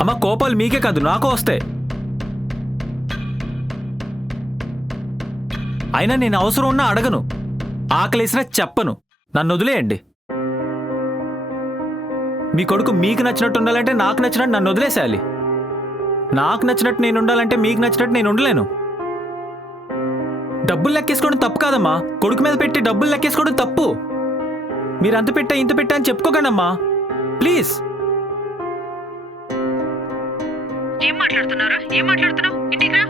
అమ్మ కోపాలు మీకే కాదు నాకు వస్తాయి. అయినా నేను అవసరం ఉన్నా అడగను, ఆకలేసినా చెప్పను. నన్ను వదిలేయండి. మీ కొడుకు మీకు నచ్చినట్టు ఉండాలంటే నాకు నచ్చినట్టు నన్ను వదిలేసేయాలి. నాకు నచ్చినట్టు నేను ఉండాలంటే మీకు నచ్చినట్టు నేను ఉండలేను. డబ్బులు లెక్కేసుకోవడం తప్పు కాదమ్మా. కొడుకు మీద పెట్టి డబ్బులు లెక్కేసుకోవడం తప్పు. మీరు అంత పెట్టా ఇంత పెట్టా అని చెప్పుకోకండమ్మా ప్లీజ్. ఏం మాట్లాడుతున్నావు? ఇంటికి రా.